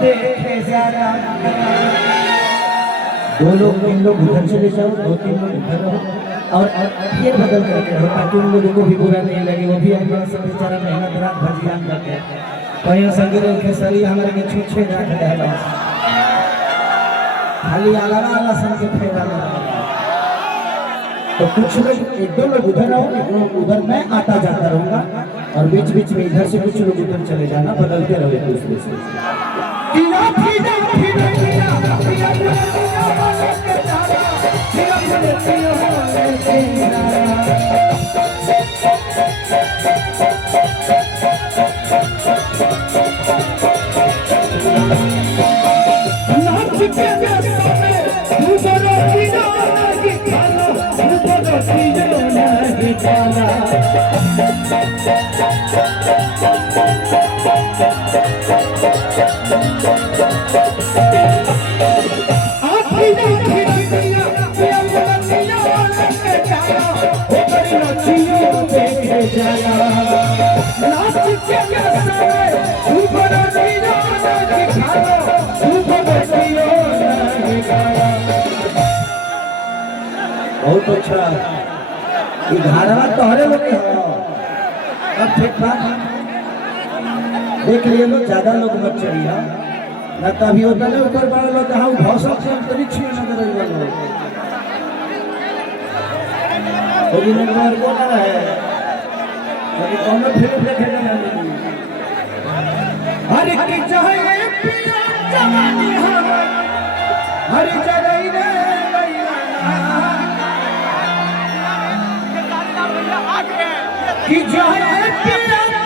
देखे जरा दो लोग तीन लोग उधर चले जाओ, दो तीन लोग इधर रहो और फिर बदल करके रहो ताकि उन लोगों को भी बुरा नहीं लगे। वो भी हमारा सब बेचारा मेहनत रात भजियान करते हैं। कहीं संगीत खेसरी हमारे के छूछे रख रहे हैं, खाली आला आला संग के फेरा लगा। तो कुछ लोग एक दो लोग उधर आओ, एक लोग उधर, मैं आता जाता रहूंगा और बीच बीच में इधर से कुछ लोग उधर चले जाना, बदलते रहो एक दूसरे से। बहुत अच्छा घाड़वा तोहरे लोग अब ठीक बात देख लिए लोग, ज्यादा लोग मत चढ़िए न तभी होता नहीं ऊपर बड़ा लोग कहा भाषा से अंतरिक्ष में नजर है कौन फिल्म देखे हरे की चाहे जवानी हरी जगह कि चाहे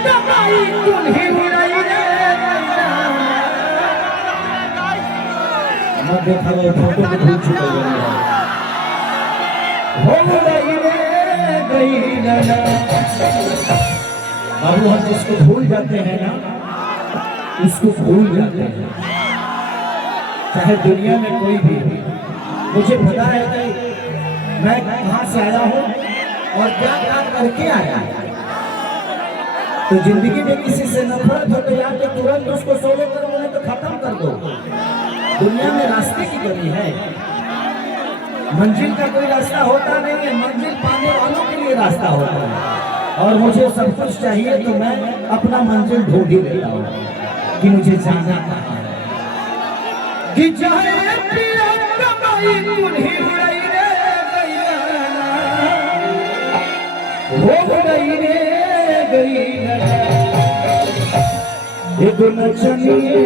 दवाई तुम्हें बुराई रे मैं देखा वो फोटो में भूल चुका हो गई रे गई ना। बाबू हम जिसको भूल जाते हैं ना उसको भूल जाते हैं, चाहे दुनिया में कोई भी। मुझे पता है कि मैं कहाँ से आया हूँ और क्या क्या करके आया। तो जिंदगी में किसी से नफरत हो तो या तो तुरंत उसको सोलो करो, नहीं तो खत्म कर दो। दुनिया में रास्ते की कमी है, मंजिल का कोई रास्ता होता नहीं है, मंजिल पाने वालों के लिए रास्ता होता है। और मुझे सब कुछ चाहिए तो मैं अपना मंजिल ढूंढ ही लेता हूँ कि मुझे जाना कहाँ है। कि चाहे पिया कमाई तुम्हें उड़ाई रे हो गई रे गई एक नचनिए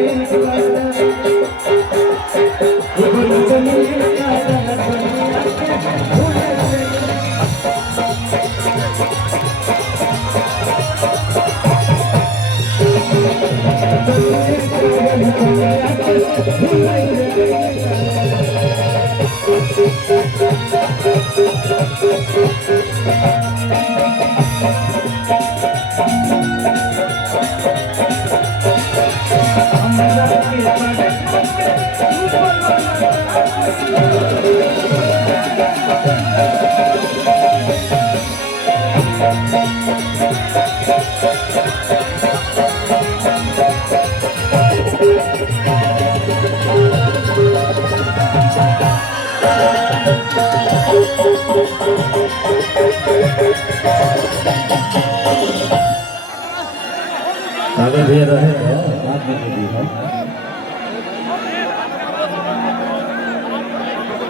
आगे भी रहे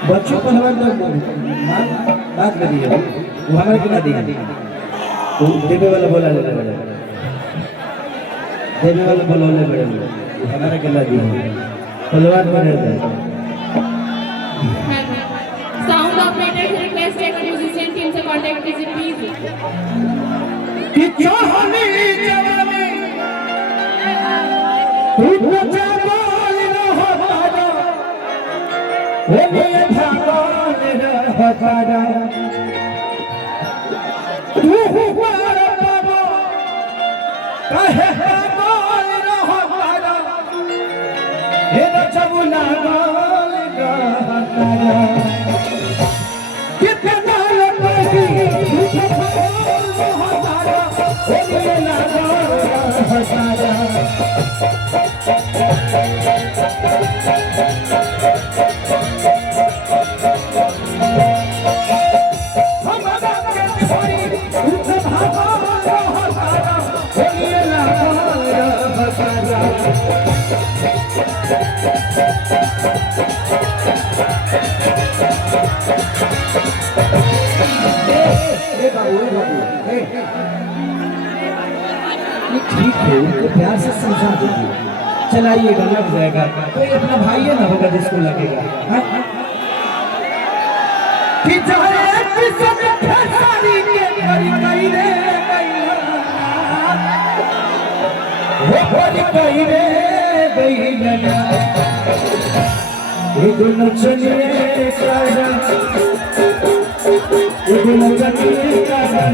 बच्चों को हमारे बात करी है वो हमारे कितना दी तो देवे वाला बोला ले बड़े देवे वाला बोला ले बड़े हमारे कितना दी तलवार में रहता है। Sound operator request a musician team से contact कीजिए प्लीज। कि जो हमें जवानी तू बचा बोल रहता वो ये भगवान रहता तू हुआ बाबा कहे बोल रहता हे जबुला बोल रहता कितना लगी ठीक है, उनको प्यार से समझा दीजिए, चलाइएगा, लग जाएगा, कोई अपना भाई है ना होगा जिसको लगेगा। हाँ? कि चाहे किसन खेसारी के करी कई रे वो करी कई रे गई लगा एक नचनिए काजा एक नचनिए काजा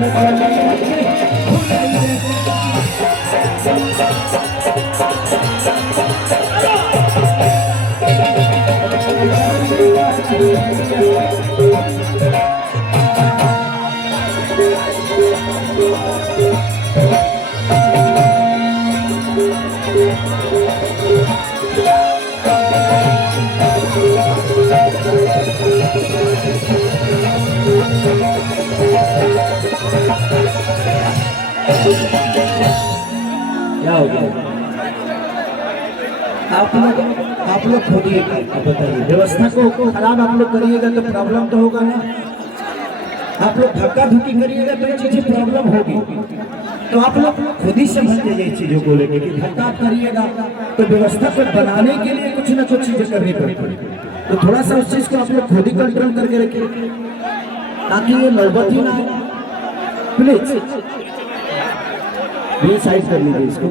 क्या हो गया? आप लोग खोदिएगा, बताइए, व्यवस्था को खराब आप लोग करिएगा तो प्रॉब्लम तो होगा ना। आप लोग धक्का धुक्की करिएगा तो ये चीजें प्रॉब्लम होगी। तो आप लोग खुद ही समझ लीजिए चीजों को लेकर कि धक्का करिएगा तो व्यवस्था को बनाने के लिए कुछ ना कुछ चीजें करनी पड़ेगी। तो थोड़ा सा उस चीज को आप लोग खुद ही कंट्रोल करके रखिए ताकि ये नौबत ही ना आए। प्लीज ये साइड कर लीजिए इसको।